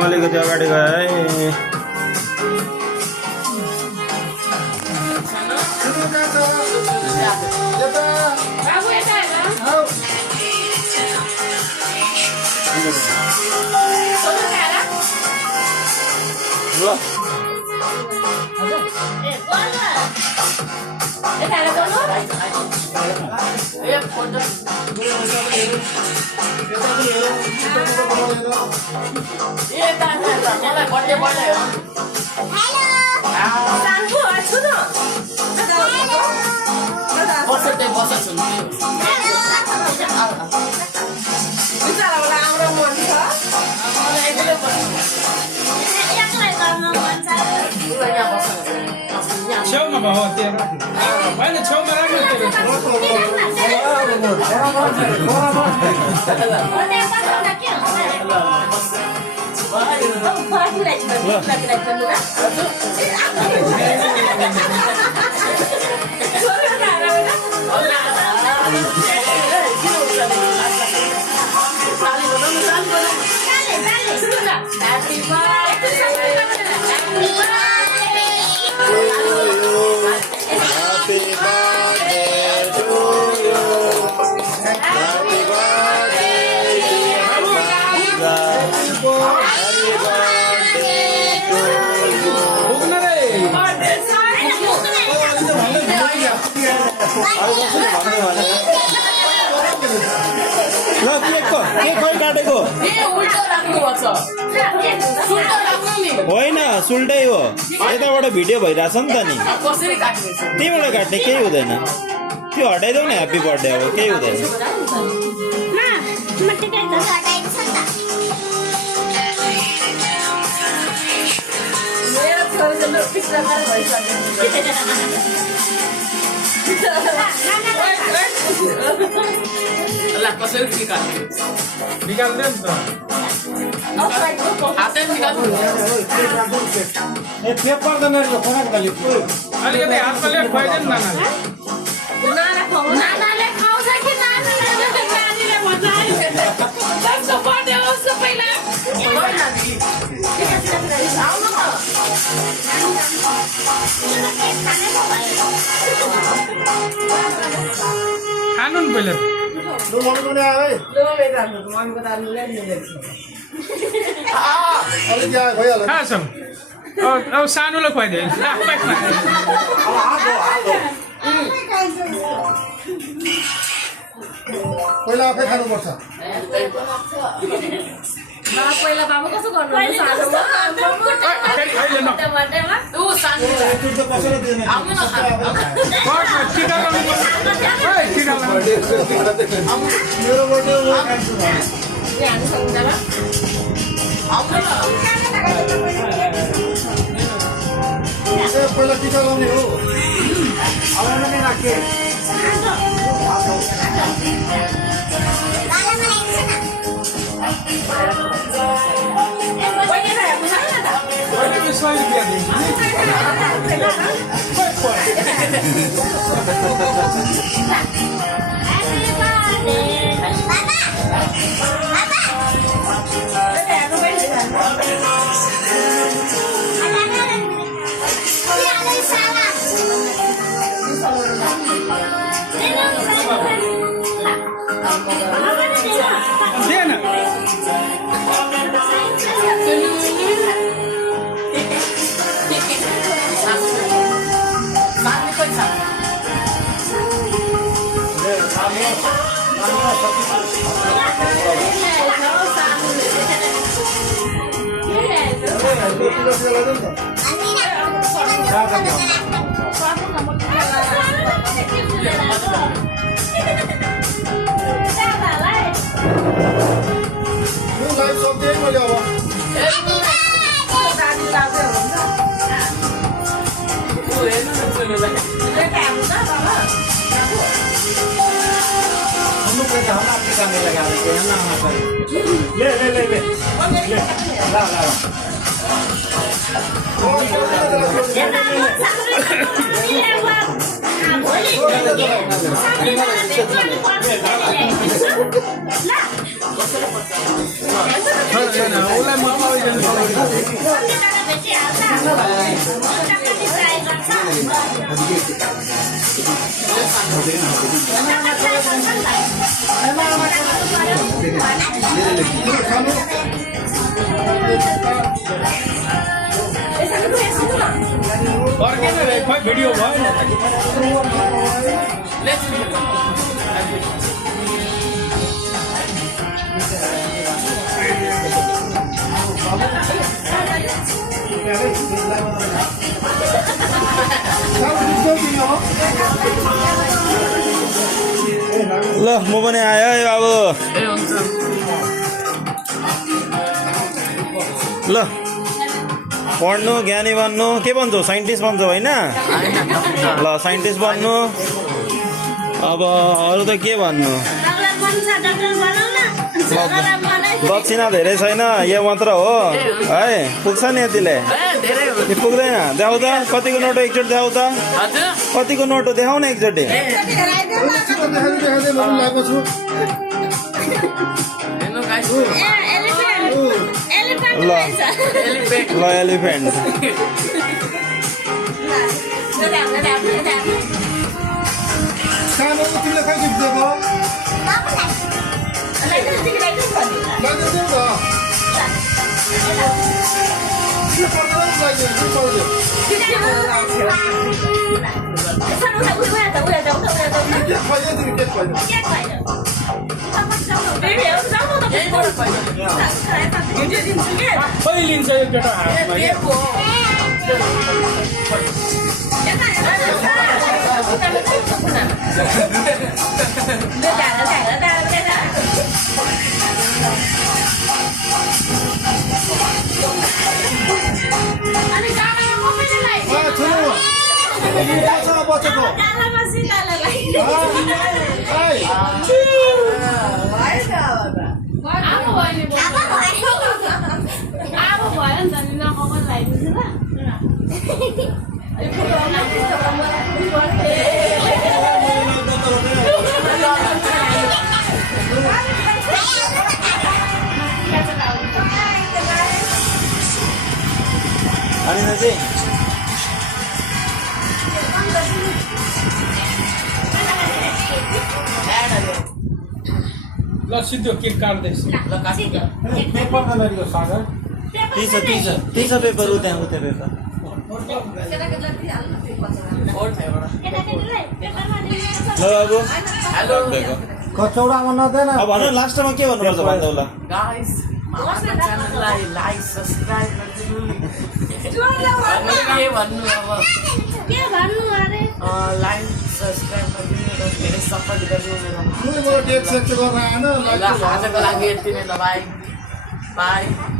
अलिकति अगाडि गए छेउमा भयो त्यहाँ होइन छेउमा राख्नु होइन सुल्टै हो यताबाट भिडियो भइरहेछ नि त नि त्यहीबाट काट्ने केही हुँदैन त्यो हटाइदेऊ न ह्याप्पी बर्थडे अब केही हुँदैन खानु नि पहिले अब सानोलाई खुवाइदियो पहिला आफै खानुपर्छ पहिला बाबु कसो गर्नु पहिला टिका लाउने हो नै राखे Hãy subscribe cho kênh Ghiền Mì Gõ để không bỏ lỡ ले ले ले ले ला ला भिडियो भयो ल म पनि आयो है अब ल पढ्नु ज्ञानी बन्नु के भन्छौ साइन्टिस्ट भन्छौ होइन ल साइन्टिस्ट बन्नु अब अरू त के भन्नु दक्षिणा धेरै छैन यो मात्र हो है पुग्छ नि यतिले पुग्दैन देखाउ त कतिको नोट एकचोटि देखाउ त कतिको नोट हो देखाउ न एकचोटि ल ल एलिफेन्ट सानो तिमीले खै गिफ्ट दिएको खै लिन्छ यो केटा बचेको अनि चाहिँ ल सिधो केक काट्दैछ त्यही छ पेपर उता पेपर ल अब कचौडामा नदैन अब भन लास्टमा के भन्नुपर्छ भन्दा होला गाइस हाम्रो च्यानललाई लाइक सब्स्क्राइब गरिदिनु के भन्नु अब लाइक सब्स्क्राइब गरिदिनु र धेरै सपोर्ट गरिदिनु मेरो डेट सेट गर्न आएन ल आजको लागि यति नै ल बाई बाई